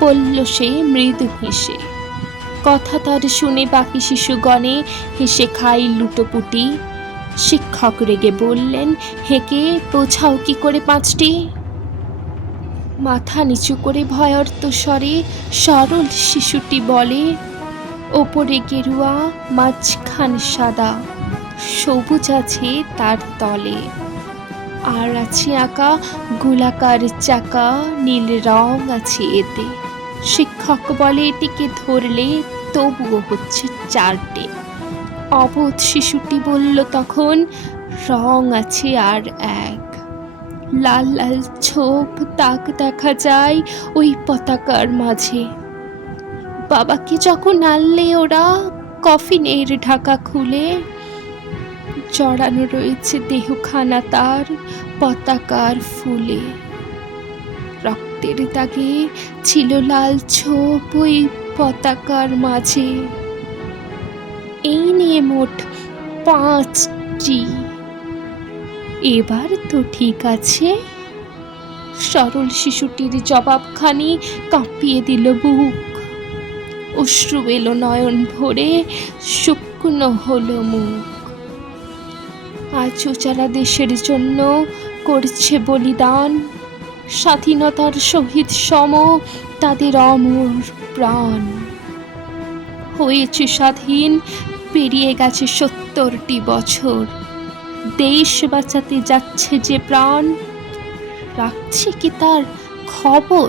বলল সে মৃদু হেসে। কথা তার শুনে বাকি শিশুগণে হেসে খাই লুটোপুটি। শিক্ষক রেগে বললেন হেকে বোঝাও কি করে পাঁচটি? মাথা নিচু করে ভয়ার্ত স্বরে সরল শিশুটি বলে, ওপরে গেরুয়া, মাঝখান সাদা, সবুজ আছে তার তলে। আর আছে আঁকা গোলাকার চাকা, নীল রং আছে এতে। শিক্ষক বলে এটিকে ধরলে তবুও হচ্ছে চারটে। অবোধ শিশুটি বলল তখন, রং আছে আর এক। লাল লাল ছোপ তাক দেখা যায় ওই পতাকার মাঝে। বাবাকে যখন আনলে ওরা কফিনের ঢাকা খুলে, জড়ানো রয়েছে দেহখানা তার পতাকার ফুলে। রক্তের দাগে ছিল লাল ছোপ ওই পতাকার মাঝে। এই নিয়ে মোট পাঁচটি। এবার তো ঠিক আছে। সরল শিশুটির জবাবখানি কাঁপিয়ে দিল বুক। অশ্রু এলো নয়ন ভরে, শুকনো হলো মুখ। আজও যারা দেশের জন্য করছে বলিদান স্বাধীনতার সহিত সম তাদের অমর প্রাণ। হয়েছে স্বাধীন, পেরিয়ে গেছে সত্তরটি বছর। দেশ বাঁচাতে যাচ্ছে যে প্রাণ, রাখছে কি তার খবর?